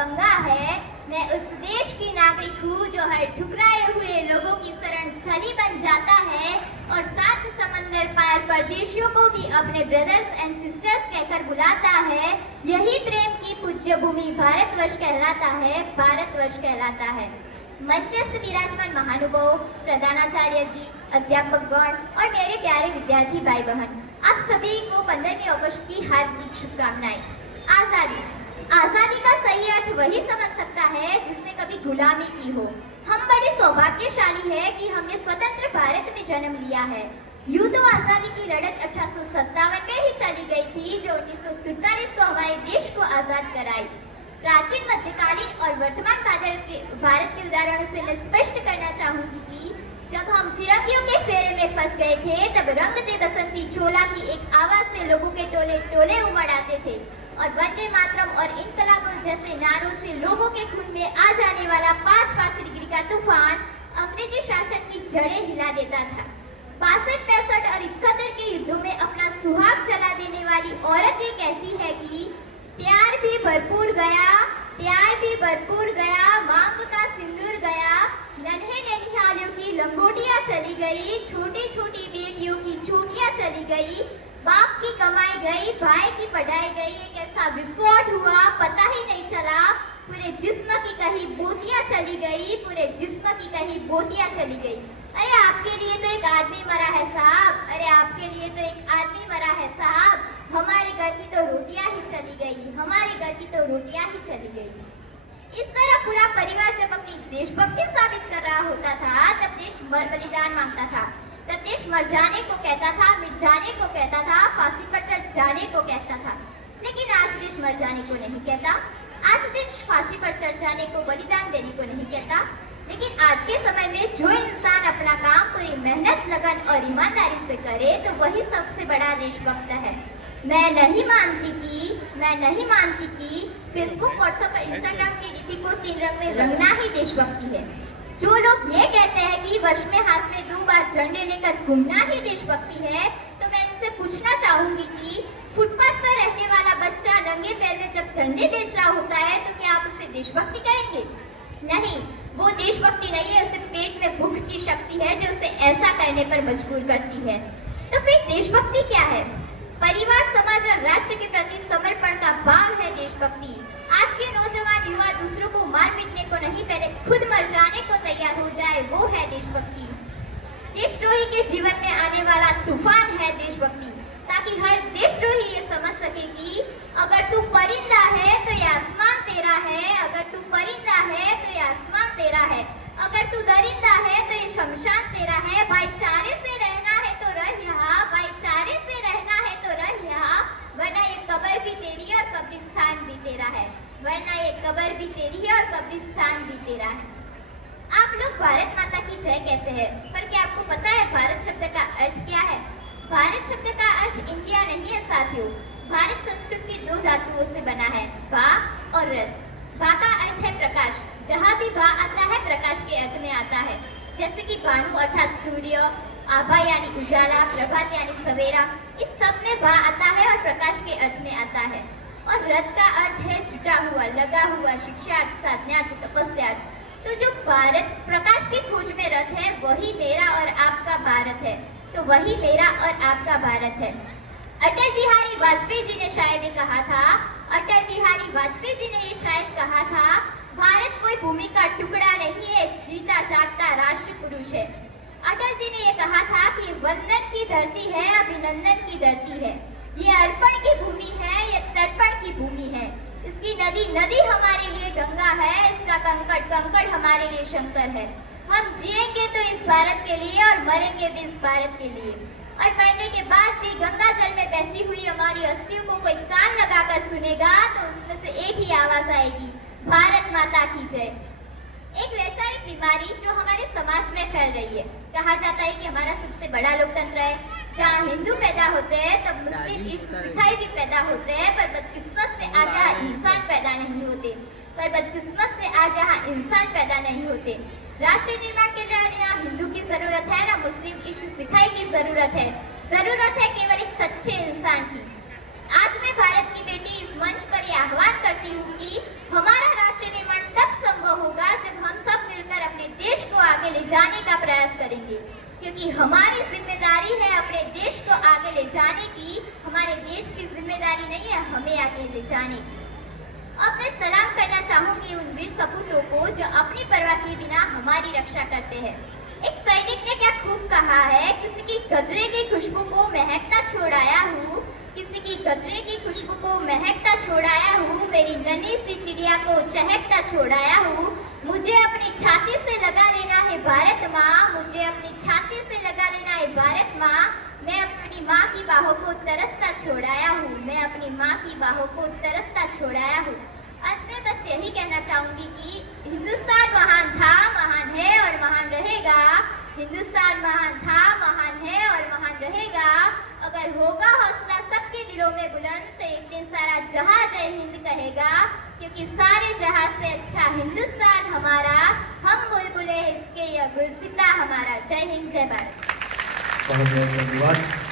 दबंगा है। मैं उस देश की नागरिक हूँ जो हर ठुकराए हुए लोगों की शरण स्थली बन जाता है और सात समंदर पार परदेशियों को भी अपने ब्रदर्स एंड सिस्टर्स कहकर बुलाता है। यही प्रेम की पूज्य भूमि भारतवर्ष कहलाता है, भारतवर्ष कहलाता है। मंचस्थ विराजमान महानुभाव, प्रधानाचार्य जी, अध्यापकगण और मेरे प्यारे विद्यार्थी भाई बहन, आप सभी को 15वीं अगस्त की हार्दिक शुभकामनाएं। आजादी, आजादी का सही अर्थ वही समझ सकता है जिसने कभी गुलामी की हो। हम बड़े सौभाग्यशाली है कि हमने स्वतंत्र भारत में जन्म लिया है। यूं तो आजादी की लड़त 1857 में ही चली गई थी, जो 1947 को हमारे देश को आजाद कराई। प्राचीन, मध्यकालीन और वर्तमान भारत के उदाहरणों से मैं स्पष्ट करना चाहूंगी कि जब हम फिरंगियों के फेरे में फंस गए थे, तब रंग दे बसंती चोला की एक आवाज से लोगों के टोले टोले उमड़ आते थे और वंदे मातरम और इनकलाब जैसे नारों से लोगों के खून में आ जाने वाला 5-5 डिग्री का तूफान अंग्रेजी शासन की जड़ें हिला देता था। 62, 65 और 71 के युद्धों में अपना सुहाग जला देने वाली औरत ये कहती है कि प्यार भी भरपूर गया, प्यार भी भरपूर गया, मांग का सिंदूर गया, नन्हे ननिहालियों की लंगोटियां चली गई, छोटी छोटी बेटियों की चूड़ियां चली गई, बाप की कमाई गई, भाई की पढ़ाई गई। एक ऐसा विस्फोट हुआ, पता ही नहीं चला, पूरे जिस्म की कहीं बोतियां चली गई, पूरे जिस्म की कहीं बोतियां चली गई। अरे आपके लिए तो एक आदमी मरा है साहब, अरे आपके लिए तो एक आदमी मरा है साहब, हमारे घर की तो रोटियां ही चली गई, हमारे घर की तो रोटियां ही चली गई। इस तरह पूरा परिवार जब अपनी देशभक्ति साबित कर रहा होता था, तब देश बलिदान मांगता था, तब देश मर जाने को कहता था, मिट जाने को कहता था, फांसी पर चढ़ जाने को कहता था। लेकिन आज देश मर जाने को नहीं कहता, आज देश फांसी पर चढ़ जाने को, बलिदान देने को नहीं कहता। लेकिन आज के समय में जो इंसान अपना काम पूरी मेहनत, लगन और ईमानदारी से करे, तो वही सबसे बड़ा देशभक्त है। मैं नहीं मानती कि फेसबुक, व्हाट्सएप और इंस्टाग्राम की डीपी को 3 रंग में रंगना ही देशभक्ति है। जो लोग ये कहते हैं कि वर्ष में हाथ में 2 बार झंडे लेकर घूमना ही देशभक्ति है, तो मैं इनसे पूछना चाहूंगी कि फुटपाथ पर रहने वाला बच्चा नंगे पैर में जब झंडे बेच रहा होता है, तो क्या आप उसे देशभक्ति कहेंगे? नहीं, वो देशभक्ति नहीं है, उसे पेट में भूख की शक्ति है जो उसे ऐसा करने पर मजबूर करती है। तो फिर देशभक्ति क्या है? परिवार, समाज और राष्ट्र के प्रति समर्पण का भाव है देशभक्ति। आज के नौजवान युवा दूसरों को मार मिटने को नहीं, पहले खुद मर जाने को तैयार हो जाए, वो है देशभक्ति। देशद्रोही के जीवन में आने वाला तूफान है देशभक्ति, ताकि हर देशद्रोही ये समझ सके कि अगर तू परिंदा है तो ये आसमान तेरा है, अगर तू परिंदा है तो ये आसमान तेरा है, अगर तू दरिंदा है तो ये शमशान तेरा है। भाईचारे से रहना है तो रह यहाँ, भाईचारे से रहना है तो रह यहाँ, वरना ये कब्र भी तेरी है और कब्रिस्तान भी तेरा है, वरना ये कब्र भी तेरी है और कब्रिस्तान भी तेरा है। आप लोग भारत माता की जय कहते हैं, पर क्या आपको पता है भारत शब्द का अर्थ क्या है? भारत शब्द का अर्थ इंडिया नहीं है साथियों। भारत संस्कृत की 2 धातुओं से बना है, भा और रथ। भा का अर्थ है प्रकाश, जहाँ भी भा आता है प्रकाश के अर्थ में आता है, जैसे कि भानु अर्थात सूर्य, आभा यानी उजाला, प्रभात यानी सवेरा, इस सब में भा आता है और प्रकाश के अर्थ में आता है। और रथ का अर्थ है जुटा हुआ, लगा हुआ, शिक्षार्थ, साधनार्थ, तपस्यार्थ। तो जो भारत प्रकाश की खोज में रथ है, वही मेरा और आपका भारत है, तो वही मेरा और आपका भारत है। अटल बिहारी वाजपेयी जी ने शायद ये कहा था, अटल बिहारी वाजपेयी जी ने ये शायद कहा था, भारत कोई भूमि का टुकड़ा नहीं है, जीता जागता राष्ट्र पुरुष है। अटल जी ने ये कहा था कि वंदन की धरती है, अभिनंदन की धरती है, ये अर्पण की भूमि है, ये तर्पण की भूमि है। इसकी नदी नदी हमारे लिए गंगा है, इसका कंकड़ कंकड़ हमारे लिए शंकर है। हम जिएंगे तो इस भारत के लिए और मरेंगे भी इस भारत के लिए। और मरने के बाद भी गंगा जल में बहती हुई हमारी अस्थियों को कोई कान लगाकर सुनेगा, तो उसमें से एक ही आवाज आएगी, भारत माता की जय। एक वैचारिक बीमारी जो हमारे समाज में फैल रही है। कहा जाता है कि हमारा सबसे बड़ा लोकतंत्र है, जहाँ हिंदू पैदा होते हैं तब मुस्लिम, ईसाई भी पैदा होते हैं, पर बदकिस्मत से आज यहाँ इंसान पैदा नहीं होते, पर बदकिस्मत से आज यहाँ इंसान पैदा नहीं होते। राष्ट्र निर्माण के लिए ना हिंदू की जरूरत है, ना मुस्लिम, ईसाई की जरूरत है केवल एक सच्चे इंसान की। आज मैं भारत की बेटी इस मंच पर यह आह्वान करती हूँ कि हमारा राष्ट्र निर्माण तब संभव होगा जब हम सब मिलकर अपने देश को आगे ले जाने का प्रयास करेंगे, क्योंकि हमारी जिम्मेदारी है अपने देश को आगे ले जाने की। हमारे देश की जिम्मेदारी नहीं है हमें आगे ले जाने की। अब मैं सलाम करना चाहूंगी उन वीर सपूतों को जो अपनी परवाह किए बिना हमारी रक्षा करते हैं। एक सैनिक ने क्या खूब कहा है, किसी की गजरे की खुशबू को महकता छोड़ाया हूँ, किसी की गजरे की खुशबू को महकता छोड़ाया हूँ, मेरी नन्ही सी चिड़िया को चहकता छोड़ाया हूँ। मुझे अपनी छाती से लगा लेना है भारत माँ, मुझे अपनी छाती से लगा लेना है भारत माँ। मैं अपनी माँ की बाहों को तरसता छोड़ाया हूँ, मैं अपनी माँ की बाहों को तरसता छोड़ाया हूँ। अंत में बस यही कहना चाहूंगी कि हिंदुस्तान महान था, महान है और महान रहेगा। हिंदुस्तान महान था, महान है और महान रहेगा। अगर होगा हौसला सबके दिलों में बुलंद तो एक दिन सारा जहां जय हिंद कहेगा, क्योंकि सारे जहां से अच्छा हिंदुस्तान हमारा, हम बुलबुले इसके यह गुलसिता हमारा। जय हिंद, जय भारत। बहुत बहुत धन्यवाद।